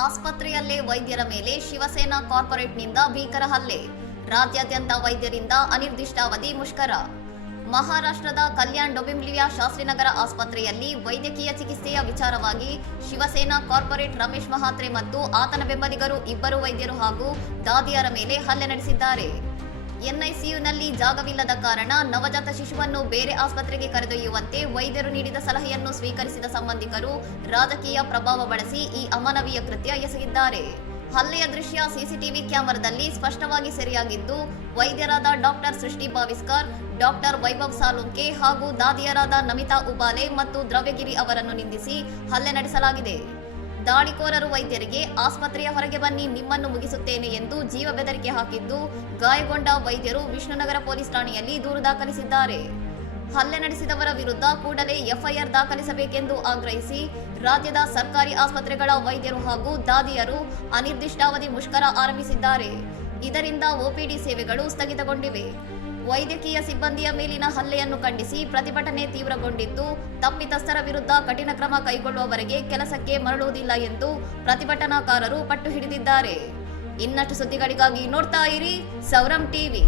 ಆಸ್ಪತ್ರೆಯಲ್ಲೇ ವೈದ್ಯರ ಮೇಲೆ ಶಿವಸೇನಾ ಕಾರ್ಪೊರೇಟ್ನಿಂದ ಭೀಕರ ಹಲ್ಲೆ. ರಾಜ್ಯಾದ್ಯಂತ ವೈದ್ಯರಿಂದ ಅನಿರ್ದಿಷ್ಟಾವಧಿ ಮುಷ್ಕರ. ಮಹಾರಾಷ್ಟ್ರದ ಕಲ್ಯಾಣ್ ಡೊಂಬಿವಿಲಿಯ ಶಾಸ್ತ್ರಿನಗರ ಆಸ್ಪತ್ರೆಯಲ್ಲಿ ವೈದ್ಯಕೀಯ ಚಿಕಿತ್ಸೆಯ ವಿಚಾರವಾಗಿ ಶಿವಸೇನಾ ಕಾರ್ಪೊರೇಟ್ ರಮೇಶ್ ಮಹಾತ್ರೆ ಮತ್ತು ಆತನ ಬೆಂಬಲಿಗರು ಇಬ್ಬರು ವೈದ್ಯರು ಹಾಗೂ ದಾದಿಯರ ಮೇಲೆ ಹಲ್ಲೆ ನಡೆಸಿದ್ದಾರೆ. ಎನ್ಐಸಿಯುನಲ್ಲಿ ಜಾಗವಿಲ್ಲದ ಕಾರಣ ನವಜಾತ ಶಿಶುವನ್ನು ಬೇರೆ ಆಸ್ಪತ್ರೆಗೆ ಕರೆದೊಯ್ಯುವಂತೆ ವೈದ್ಯರು ನೀಡಿದ ಸಲಹೆಯನ್ನು ಸ್ವೀಕರಿಸಿದ ಸಂಬಂಧಿಕರು ರಾಜಕೀಯ ಪ್ರಭಾವ ಬಳಸಿ ಈ ಅಮಾನವೀಯ ಕೃತ್ಯ ಎಸಗಿದ್ದಾರೆ. ಹಲ್ಲೆಯ ದೃಶ್ಯ ಸಿಸಿಟಿವಿ ಕ್ಯಾಮೆರಾದಲ್ಲಿ ಸ್ಪಷ್ಟವಾಗಿ ಸೆರೆಯಾಗಿದ್ದು, ವೈದ್ಯರಾದ ಡಾಕ್ಟರ್ ಸೃಷ್ಟಿ ಬಾವಿಸ್ಕರ್, ಡಾಕ್ಟರ್ ವೈಭವ್ ಸಾಲುಂಕೆ ಹಾಗೂ ದಾದಿಯರಾದ ನಮಿತಾ ಉಬಾಲೆ ಮತ್ತು ದ್ರವ್ಯಗಿರಿ ಅವರನ್ನು ನಿಂದಿಸಿ ಹಲ್ಲೆ ನಡೆಸಲಾಗಿದೆ. ದಾಳಿಕೋರರು ವೈದ್ಯರಿಗೆ ಆಸ್ಪತ್ರೆಯ ಹೊರಗೆ ಬನ್ನಿ, ನಿಮ್ಮನ್ನು ಮುಗಿಸುತ್ತೇನೆ ಎಂದು ಜೀವ ಬೆದರಿಕೆ ಹಾಕಿದ್ದು, ಗಾಯಗೊಂಡ ವೈದ್ಯರು ವಿಷ್ಣುನಗರ ಪೊಲೀಸ್ ಠಾಣೆಯಲ್ಲಿ ದೂರು ದಾಖಲಿಸಿದ್ದಾರೆ. ಹಲ್ಲೆ ನಡೆಸಿದವರ ವಿರುದ್ಧ ಕೂಡಲೇ ಎಫ್ಐಆರ್ ದಾಖಲಿಸಬೇಕೆಂದು ಆಗ್ರಹಿಸಿ ರಾಜ್ಯದ ಸರ್ಕಾರಿ ಆಸ್ಪತ್ರೆಗಳ ವೈದ್ಯರು ಹಾಗೂ ದಾದಿಯರು ಅನಿರ್ದಿಷ್ಟಾವಧಿ ಮುಷ್ಕರ ಆರಂಭಿಸಿದ್ದಾರೆ. ಇದರಿಂದ ಒಪಿಡಿ ಸೇವೆಗಳು ಸ್ಥಗಿತಗೊಂಡಿವೆ. ವೈದ್ಯಕೀಯ ಸಿಬ್ಬಂದಿಯ ಮೇಲಿನ ಹಲ್ಲೆಯನ್ನು ಖಂಡಿಸಿ ಪ್ರತಿಭಟನೆ ತೀವ್ರಗೊಂಡಿದ್ದು, ತಪ್ಪಿತಸ್ಥರ ವಿರುದ್ಧ ಕಠಿಣ ಕ್ರಮ ಕೈಗೊಳ್ಳುವವರೆಗೆ ಕೆಲಸಕ್ಕೆ ಮರಳುವುದಿಲ್ಲ ಎಂದು ಪ್ರತಿಭಟನಾಕಾರರು ಪಟ್ಟು ಹಿಡಿದಿದ್ದಾರೆ. ಇನ್ನಷ್ಟು ಸುದ್ದಿಗಳಿಗಾಗಿ ನೋಡ್ತಾ ಇರಿ ಸೌರಂ ಟಿವಿ.